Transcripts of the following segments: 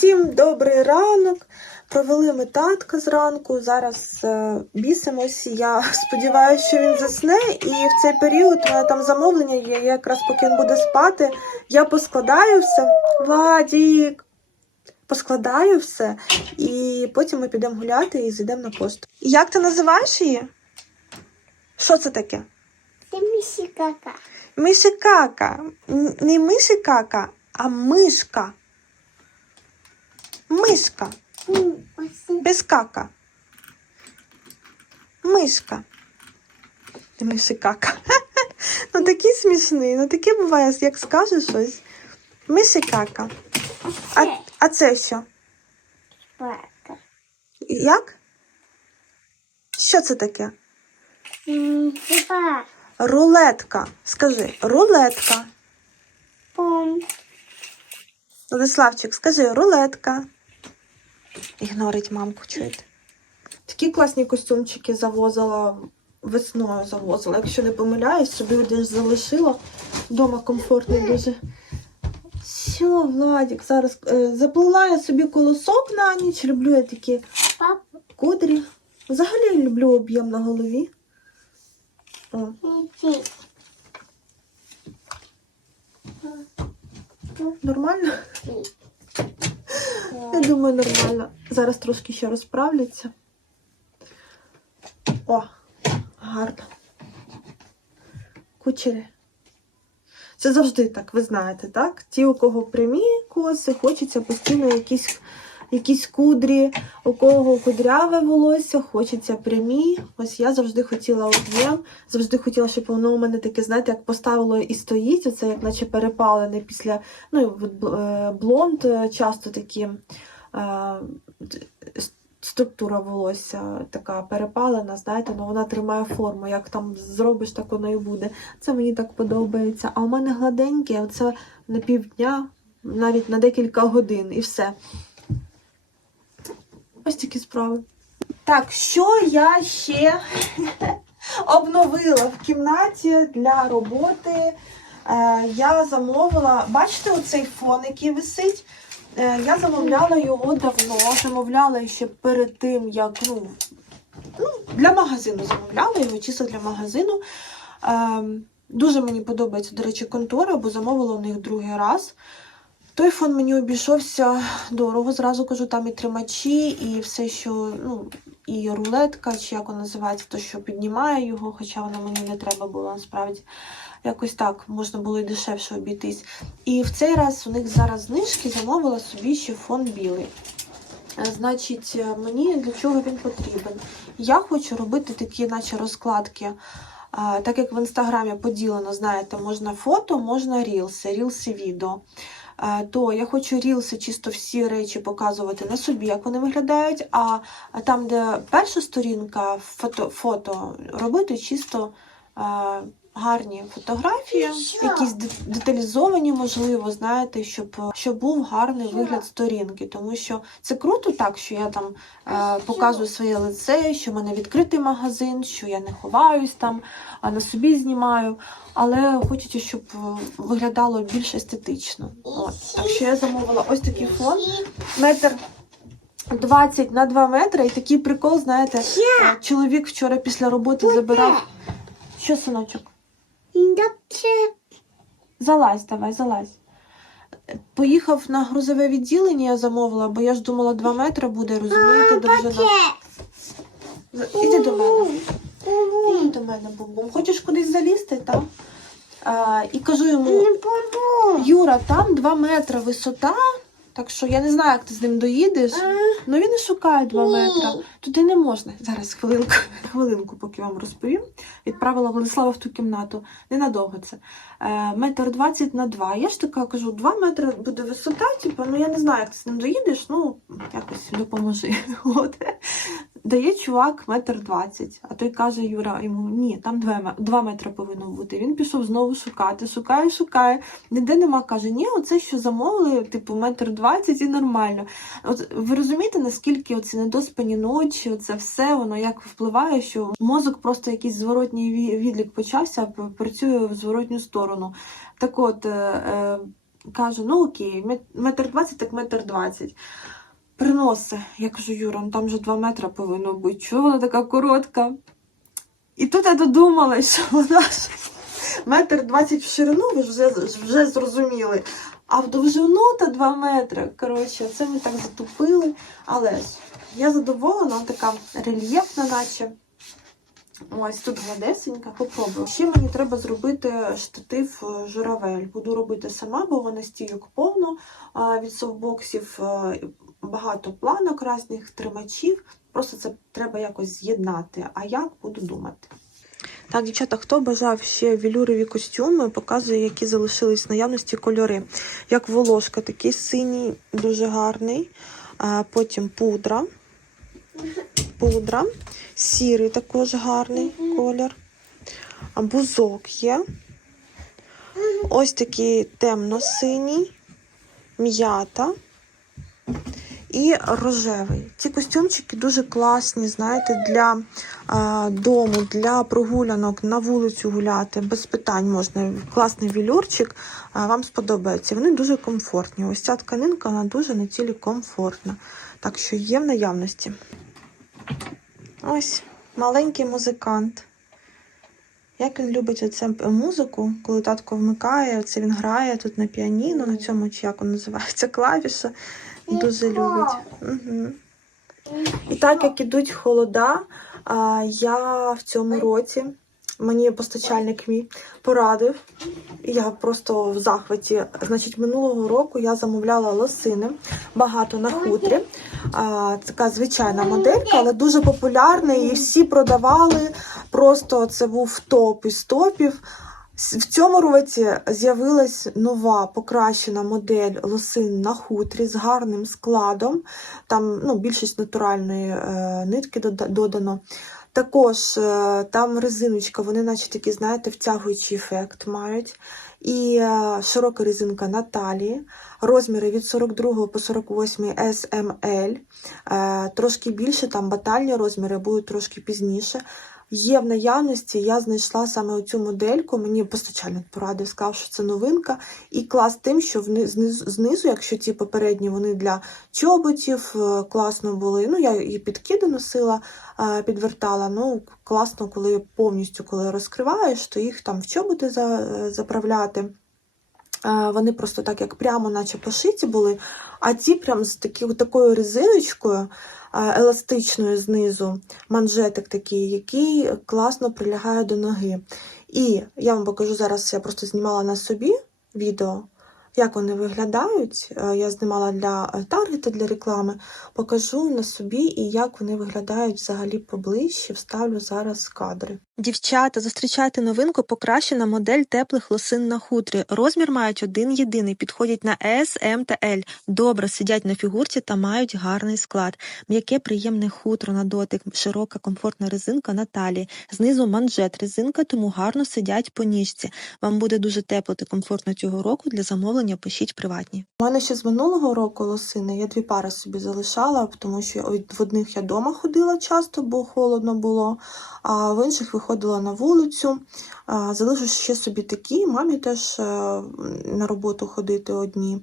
Всім добрий ранок. Провели ми татка зранку. Зараз е, бісимось. Я сподіваюся, що він засне. І в цей період у мене там замовлення є. Я якраз поки він буде спати, я поскладаю все. Владік! Поскладаю все, і потім ми підемо гуляти і зайдемо на пошту. Як ти називаєш її? Що це таке? Це місікака. Мишикака. М, Не мишикака, а мишка. Мишка. Оце Без кака. Мишка. Мишикака. Ну такий смішний. Ну таке буває, як скажеш щось. Мишикака. А, а це що? спека. Як? Що це таке? Два. Рулетка. Скажи, рулетка. Пом. Владиславчик, скажи, рулетка. Ігнорить мамку, чуєте? Такі класні костюмчики завозила весною завозила. Якщо не помиляюсь, собі один ж залишила. Дома комфортний дуже. Що, Владик, зараз е, заплела я собі колосок на ніч. Люблю я такі кудрі. Взагалі люблю об'єм на голові. О, нормально? Я думаю, нормально. Зараз трошки ще розправляться. О, гарно. Кучері. Це завжди так, ви знаєте, так? Ті, у кого прямі коси, хочеться постійно якісь, якісь кудрі, у кого кудряве волосся, хочеться прямі. Ось я завжди хотіла об'єм, завжди хотіла, щоб воно у мене таке, знаєте, як поставило і стоїть, оце як наче перепалене після, ну, е, блонд е, часто такі. е, Структура волосся така перепалена, знаєте, ну вона тримає форму. Як там зробиш, так воно і буде. Це мені так подобається. А у мене гладеньке, оце на півдня, навіть на декілька годин, і все. Ось такі справи. Так, що я ще обновила в кімнаті для роботи? Е, я замовила, бачите, оцей фон, який висить? Е, я замовляла його давно, замовляла ще перед тим, як ну, ну, для магазину замовляла його, чисто для магазину. Е, дуже мені подобається, до речі, контора, бо замовила у них другий раз. Той фон мені обійшовся дорого, зразу кажу, там і тримачі, і все, що, ну, і рулетка, чи як вона називається, то, що піднімає його, хоча воно мені не треба було насправді. Якось так можна було і дешевше обійтись. І в цей раз у них зараз знижки замовила собі ще фон білий. Е, Значить, е, мені для чого він потрібен? Я хочу робити такі, наче розкладки. Е, Так як в інстаграмі поділено, знаєте, можна фото, можна рілси, рілси відео. То я хочу рілси чисто всі речі показувати на собі, як вони виглядають. А там, де перша сторінка фото, фото робити чисто гарні фотографії, якісь де- деталізовані, можливо, знаєте, щоб, щоб був гарний вигляд сторінки. Тому що це круто так, що я там е, показую своє лице, що в мене відкритий магазин, що я не ховаюсь там, а на собі знімаю. Але хочеться, щоб е, виглядало більш естетично. От. Так що я замовила ось такий фон. Метр 20 на 2 метри. І такий прикол, знаєте, е, чоловік вчора після роботи забирав. Що, синочок? Добре. Залазь, давай, залазь. Поїхав на грузове відділення, я замовила, бо я ж думала 2 метри буде, розумієте, довжина. Іди до мене. Іди до мене, бум-бум. Хочеш кудись залізти, так? А, і кажу йому, Юра, там 2 метри висота, так що я не знаю, як ти з ним доїдеш. Ну він і шукає 2 метра метри. Туди не можна. Зараз хвилинку, хвилинку, поки вам розповім. Відправила Владислава в ту кімнату. Ненадовго це. Е, метр 20 на 2. Я ж така кажу, 2 метри буде висота, типу, ну я не знаю, як ти з ним доїдеш, ну якось допоможи. От. Дає чувак метр 20, а той каже Юра йому, ні, там 2, 2 метри повинно бути. Він пішов знову шукати, шукає, шукає. Ніде нема, каже, ні, оце що замовили, типу, метр 20 і нормально. От ви розумієте, наскільки оці недоспані ночі, це все воно як впливає, що мозок просто якийсь зворотній відлік почався, працює в зворотню сторону. Так от, е, е, Кажу, ну окей, метр двадцять, так метр двадцять. Приносить. Я кажу, Юра, ну там же два метри повинно бути. Чого вона така коротка? І тут я додумалась, що вона ж метр двадцять в ширину, ви вже, вже зрозуміли. А в довжину та 2 метри. Коротше, це ми так затупили. Але ж я задоволена, така рельєфна, наче. Ось тут гладесенька, попробую. Ще мені треба зробити штатив е, журавель. Буду робити сама, бо вона стійок повно від софтбоксів, е, багато планок різних тримачів. Просто це треба якось з'єднати. А як буду думати. Так, дівчата, хто бажав ще велюрові костюми, показую, які залишились в наявності кольори. Як волошка, такий синій, дуже гарний. Потім пудра. Пудра. Сірий також гарний колір. А Бузок є. Ось такий темно-синій, м'ята і рожевий. Ці костюмчики дуже класні, знаєте, для а, дому, для прогулянок на вулицю гуляти. Без питань можна. Класний вілюрчик, а, вам сподобається. Вони дуже комфортні. Ось ця тканинка, вона дуже на тілі комфортна. Так що є в наявності. Ось маленький музикант. Як він любить оцю музику, коли татко вмикає, оце він грає тут на піаніно, на цьому чи як воно називається, клавіша. Дуже любить. Угу. І так як ідуть холода, я в цьому році мені постачальник мій порадив. Я просто в захваті. Значить, минулого року я замовляла лосини багато на хутрі. А, така звичайна моделька, але дуже популярна. І всі продавали. Просто це був топ із топів. В цьому році з'явилась нова покращена модель лосин на хутрі з гарним складом. Там ну, більшість натуральної е, нитки додано. Також е, там резиночка, вони, наче такі, знаєте, втягуючий ефект мають. І е, широка резинка на талії, розміри від 42 по 48 SML. Е, трошки більше, там батальні розміри будуть трошки пізніше. Є в наявності, я знайшла саме оцю модельку. Мені постачальник порадив, сказав, що це новинка. І клас тим, що знизу, якщо ті попередні вони для чоботів, е, класно були. Ну, я і підкиди носила, е, підвертала. Ну, класно, коли повністю коли розкриваєш, то їх там в чоботи е, заправляти. Вони просто так, як прямо, наче пошиті були, а ці прям з такі, такою резиночкою еластичною знизу, манжетик такий, який класно прилягає до ноги. І я вам покажу зараз, я просто знімала на собі відео, як вони виглядають. Е, Я знімала для е, таргета, для реклами. Покажу на собі і як вони виглядають взагалі поближче. Вставлю зараз кадри. Дівчата, зустрічайте новинку покращена модель теплих лосин на хутрі. Розмір мають один єдиний, підходять на S, M та L. Добре сидять на фігурці та мають гарний склад. М'яке приємне хутро на дотик, широка комфортна резинка на талії. Знизу манжет резинка, тому гарно сидять по ніжці. Вам буде дуже тепло та комфортно цього року. Для замовлення пишіть приватні. У мене ще з минулого року лосини. Я дві пари собі залишала, тому що в одних я вдома ходила часто, бо холодно було, а в інших виходила на вулицю. Залишу ще собі такі, мамі теж е, на роботу ходити одні.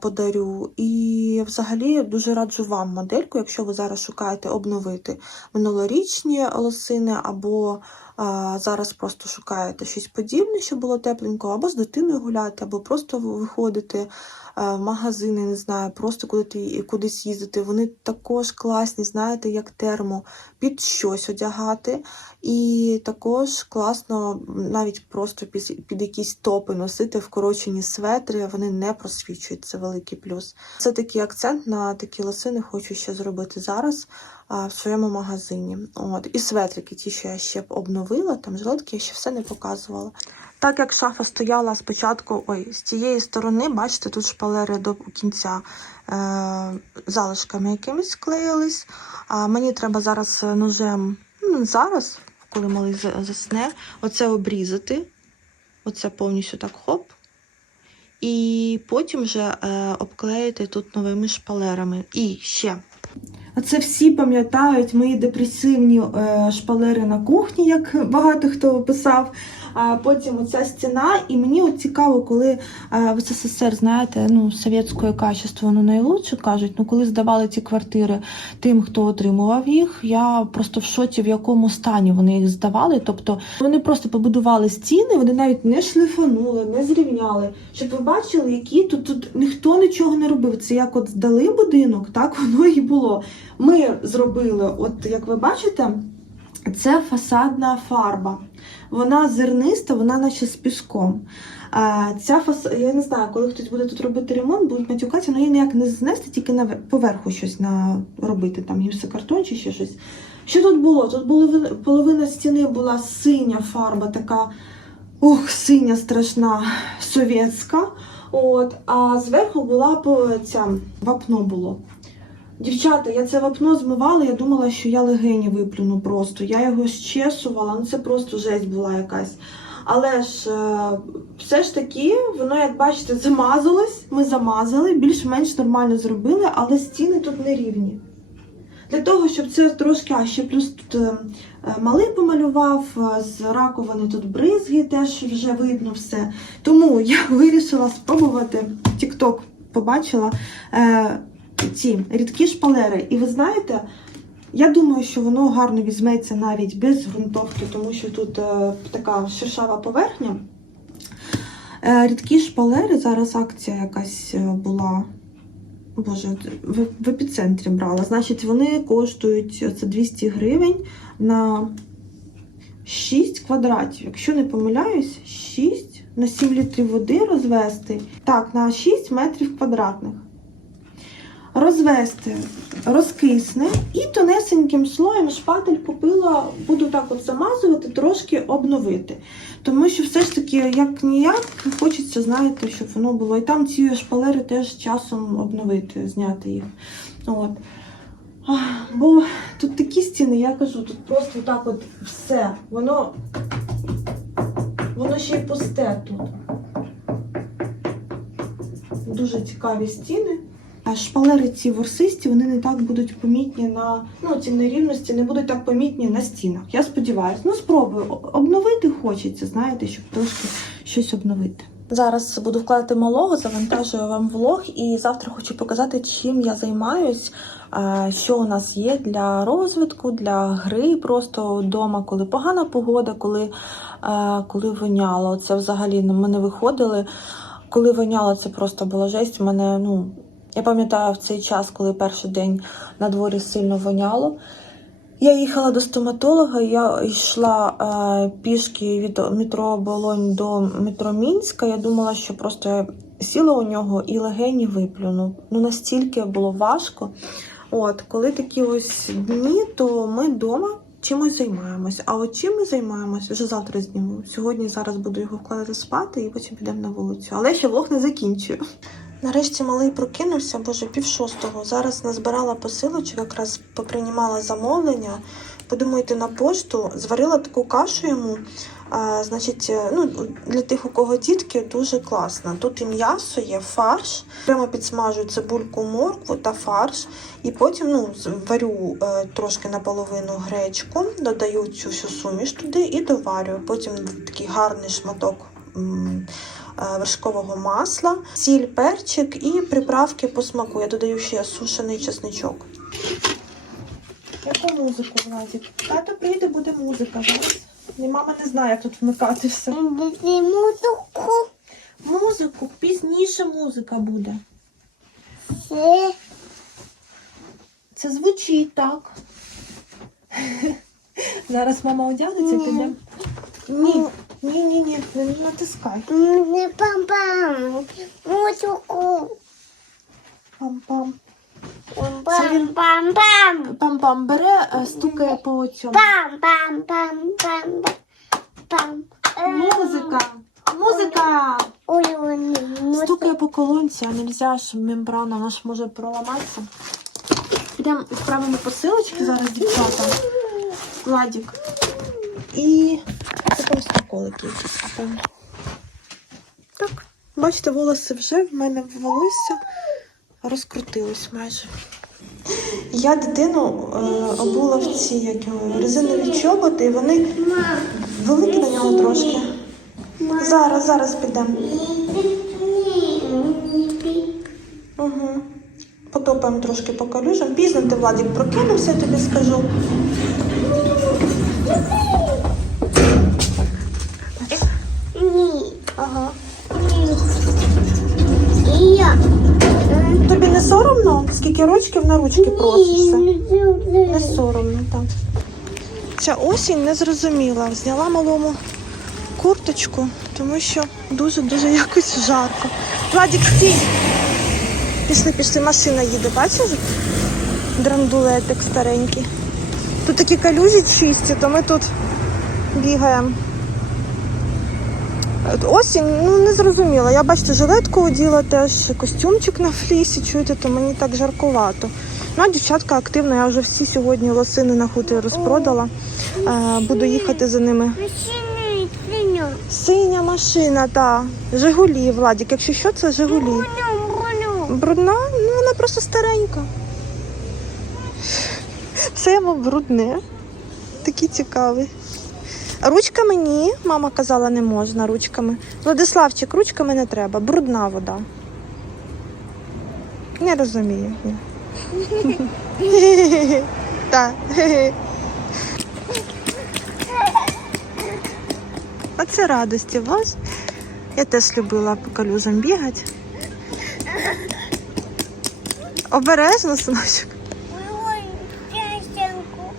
Подарю. І взагалі дуже раджу вам модельку, якщо ви зараз шукаєте обновити минулорічні лосини, або зараз просто шукаєте щось подібне, щоб було тепленько, або з дитиною гуляти, або просто виходити в магазини, не знаю, просто куди, ти кудись їздити. Вони також класні, знаєте, як термо, під щось одягати. І також класно навіть просто під, під якісь топи носити вкорочені светри, вони не просвічують, це великий плюс. Це такий акцент на такі лосини хочу ще зробити зараз в своєму магазині. От. І светрики, ті, що я ще б обновила, там жилетки я ще все не показувала. Так як шафа стояла спочатку, ой, з цієї сторони, бачите, тут шпалери до кінця е, залишками якимись склеїлись. А мені треба зараз ножем, ну, зараз, коли малий засне, оце обрізати. Оце повністю так хоп. І потім вже е, обклеїти тут новими шпалерами. І ще. Оце всі пам'ятають мої депресивні е, шпалери на кухні, як багато хто писав. Потім оця стіна. І мені от цікаво, коли в СССР, знаєте, ну, совєтське качество ну, найлучше кажуть. Ну, коли здавали ці квартири тим, хто отримував їх, я просто в шоці, в якому стані вони їх здавали. Тобто вони просто побудували стіни, вони навіть не шлифанули, не зрівняли. Щоб ви бачили, які тут, тут ніхто нічого не робив. Це як от здали будинок, так воно і було. Ми зробили, от як ви бачите, це фасадна фарба. Вона зерниста, вона наче з піском. А, ця фас... Я не знаю, коли хтось буде тут робити ремонт, будуть матюкатися, але її ніяк не знести, тільки на поверху щось на... робити, там гіпсокартон чи ще щось. Що тут було? Тут було половина стіни була синя фарба, така ух, синя страшна совєтська. От, а зверху була ця вапно було. Дівчата, я це вапно змивала, я думала, що я легені виплюну просто. Я його щесувала, ну це просто жесть була якась. Але ж е, все ж таки, воно, як бачите, замазалось, ми замазали, більш-менш нормально зробили, але стіни тут не рівні. Для того, щоб це трошки, а ще плюс тут е, е, малий помалював, з раковини тут бризги теж вже видно все. Тому я вирішила спробувати TikTok побачила ці рідкі шпалери. І ви знаєте, я думаю, що воно гарно візьметься навіть без ґрунтовки, тому що тут е, така шершава поверхня. Е, рідкі шпалери, зараз акція якась е, була. Боже, в, в епіцентрі брала. Значить, вони коштують це 200 гривень на 6 квадратів. Якщо не помиляюсь, 6 на 7 літрів води розвести. Так, на 6 метрів квадратних. Розвести, розкисне і тонесеньким слоєм шпатель купила, буду так от замазувати, трошки обновити. Тому що все ж таки, як ніяк, хочеться, знаєте, щоб воно було. І там ці шпалери теж часом обновити, зняти їх. От. Бо тут такі стіни, я кажу, тут просто так от все. Воно, воно ще й пусте тут. Дуже цікаві стіни. Шпалери ці ворсисті, вони не так будуть помітні на ну, ці нерівності не будуть так помітні на стінах. Я сподіваюся. Ну, спробую. Обновити хочеться, знаєте, щоб трошки щось обновити. Зараз буду вкладати малого, завантажую вам влог, і завтра хочу показати, чим я займаюсь, е, що у нас є для розвитку, для гри просто вдома, коли погана погода, коли, е, коли воняло. Це взагалі ми не виходили. Коли воняло, це просто була жесть. У мене, ну, я пам'ятаю в цей час, коли перший день на дворі сильно воняло. Я їхала до стоматолога, я йшла е, пішки від метро Болонь до метро Мінська. Я думала, що просто сіла у нього і легені виплюну. Ну настільки було важко. От, коли такі ось дні, то ми вдома чимось займаємось. А от чим ми займаємось, вже завтра зніму. Сьогодні зараз буду його вкладати спати і потім підемо на вулицю. Але ще влог не закінчую. Нарешті малий прокинувся, боже, пів шостого. Зараз назбирала посилочок, якраз поприймала замовлення. Подумайте на пошту, зварила таку кашу йому. А, значить, е, ну, для тих, у кого дітки, дуже класно. Тут і м'ясо є, фарш. Прямо підсмажую цибульку, моркву та фарш. І потім ну, варю е, трошки наполовину гречку, додаю цю всю суміш туди і доварюю. Потім такий гарний шматок. Е, вершкового масла, сіль, перчик і приправки по смаку. Я додаю ще сушений чесничок. Яку музику, Владик? Тато прийде, буде музика зараз. І мама не знає, як тут вмикати все. Музику. Музику, пізніше музика буде. Це Це звучить так. Зараз мама одягнеться, Ні. піде. Ні, ні, ні, ні, не натискай. не пам-пам. Музику. Пам-пам. Пам-пам-пам. Пам-пам бере, е, стукає по цьому. Пам-пам-пам-пам. Пам. Музика! Музика! Ой, ой, музика. Стукає по колонці, а нельзя, щоб мембрана вона ж може проламатися. Підемо відправимо посилочки зараз, дівчата. Владик. І це якісь. напевно. Так, бачите, волоси вже в мене волосся розкрутилось майже. Я дитину е, обула в ці як його, резинові чоботи, і вони великі на нього трошки. Зараз, зараз підемо. Угу. Потопаємо трошки по калюжам. Пізно ти, Владик, прокинувся, я тобі скажу. Ні. Ага. Ні. І я. Тобі не соромно? Скільки рочків на ручки просишся? Не. Соромно, так. Ця осінь не зрозуміла. Зняла малому курточку, тому що дуже-дуже якось жарко. Владик, стій! Пішли, пішли, машина їде, бачиш? Драндулетик старенький. Тут такі калюжі чисті, то ми тут бігаємо. Осінь, ну не зрозуміла. Я бачите, жилетку оділа теж, костюмчик на флісі, чуєте, то мені так жаркувато. Ну, а дівчатка активно, я вже всі сьогодні лосини на хуті розпродала. Е, буду їхати за ними. Синя машина, та Жигулі, Владик. Якщо що, це Жигулі. Брудна? Ну вона просто старенька. Все йому брудне. Такий цікавий. Ручками ні, мама казала, не можна ручками. Владиславчик, ручками не треба, брудна вода. Не розумію. Так. Оце радості, бач? Я теж любила по калюжам бігати. Обережно, синочок. Ой, песенку.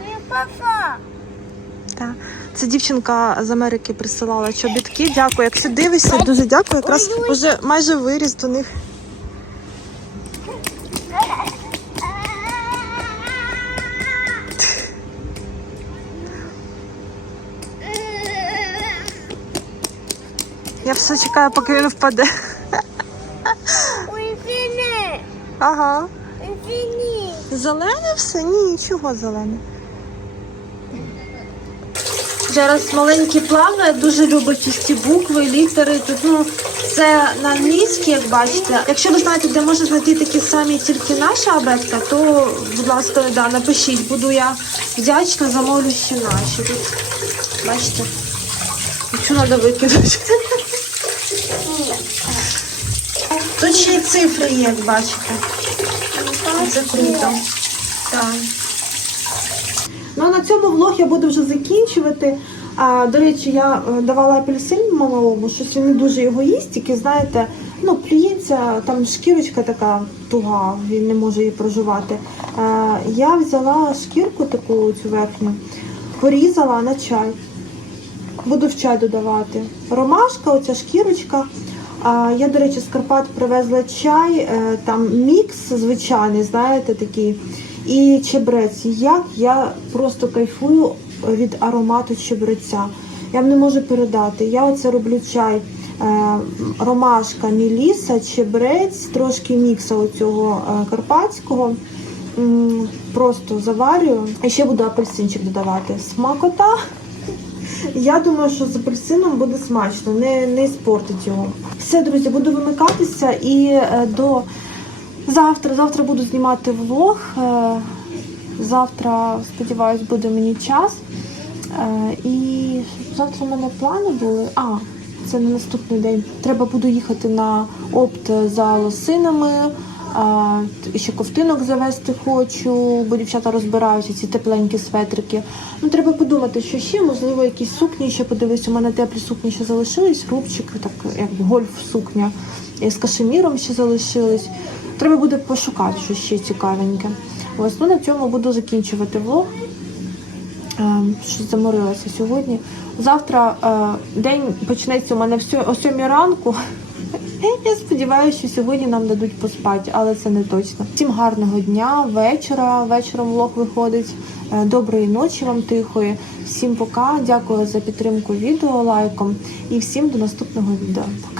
Ой, папа. Так. Це дівчинка з Америки присилала чобітки. Дякую. Якщо дивишся, дуже дякую. Якраз вже майже виріс до них. Я все чекаю, поки він впаде. Ага. Зелене все? Ні, нічого зелене. Зараз маленькі маленький плаває, дуже любить чисті букви, літери. Тут ну це на англійській, як бачите. Якщо ви знаєте, де можна знайти такі самі тільки наша абетка, то будь ласка, да, напишіть. Буду я вдячна, замовлю ще наші. Тут бачите, що треба викинути. Тут ще й цифри є, як бачите. Це круто. Так. На цьому влог я буду вже закінчувати. А, до речі, я е, давала апельсин малому, щось він не дуже його їсть, тільки знаєте, ну, плюється, там шкірочка така туга, він не може її проживати. А, я взяла шкірку таку цю верхню, порізала на чай. Буду в чай додавати. Ромашка, оця шкірочка. А, я, до речі, з Карпат привезла чай, е, там мікс звичайний, знаєте, такий. І чебрець. Як я просто кайфую від аромату чебреця. Я вам не можу передати. Я оце роблю чай. е, Ромашка, міліса, чебрець, трошки мікса оцього е, карпатського. Просто заварюю. І ще буду апельсинчик додавати. Смакота. Я думаю, що з апельсином буде смачно, не, не спортить його. Все, друзі, буду вимикатися і е, до завтра. Завтра буду знімати влог. Е, завтра, сподіваюсь, буде мені час. Е, і завтра в мене плани були. А, це на наступний день. Треба буду їхати на опт за лосинами. Ще ковтинок завести хочу, бо дівчата розбираються ці тепленькі светрики. Ну треба подумати, що ще, можливо, якісь сукні ще подивись. У мене теплі сукні ще залишились, рубчик, так як гольф сукня. З кашеміром ще залишились. Треба буде пошукати щось ще цікавеньке. Ось ну на цьому буду закінчувати влог. Ем, Щось заморилася сьогодні. Завтра е, день почнеться у мене о 7 ранку. Я сподіваюся, що сьогодні нам дадуть поспати, але це не точно. Всім гарного дня, вечора. Вечором влог виходить. Е, Доброї ночі вам тихої. Всім пока. Дякую за підтримку відео лайком і всім до наступного відео. Пока.